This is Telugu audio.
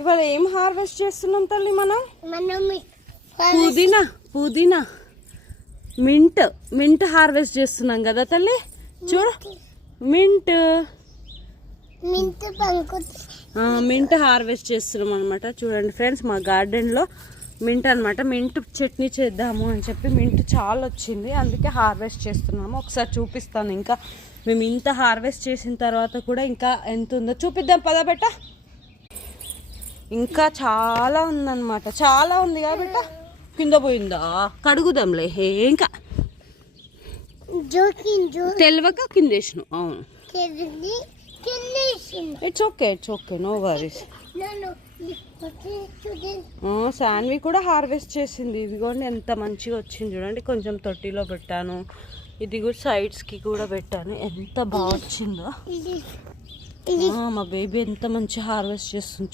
ఇవాళ ఏం హార్వెస్ట్ చేస్తున్నాం తల్లి మనం? పుదీనా మింట్ హార్వెస్ట్ చేస్తున్నాం కదా తల్లి. చూడు మింట్ హార్వెస్ట్ చేస్తున్నాం అనమాట. చూడండి ఫ్రెండ్స్, మా గార్డెన్లో మింట్ అనమాట. మింట్ చట్నీ చేద్దాము అని చెప్పి మింట్ చాలా వచ్చింది, అందుకే హార్వెస్ట్ చేస్తున్నాము. ఒకసారి చూపిస్తాను. ఇంకా మేము ఇంత హార్వెస్ట్ చేసిన తర్వాత కూడా ఇంకా ఎంత ఉందో చూపిద్దాం పద బెట్ట. ఇంకా చాలా ఉందన్నమాట, చాలా ఉంది కదా బెట్ట. కింద పోయిందా? కడుగుదాంలే. ఇంకా తెలియక కింద వేసినావు. అవును, it's okay no worries. Shanvi కూడా హార్వెస్ట్ చేసింది. ఇదిగోండి ఎంత మంచిగా వచ్చింది చూడండి. కొంచెం తొట్టిలో పెట్టాను, ఇది కూడా సైడ్స్కి కూడా పెట్టాను. ఎంత బాగా వచ్చిందో. మా బేబీ ఎంత మంచి హార్వెస్ట్ చేస్తుంది.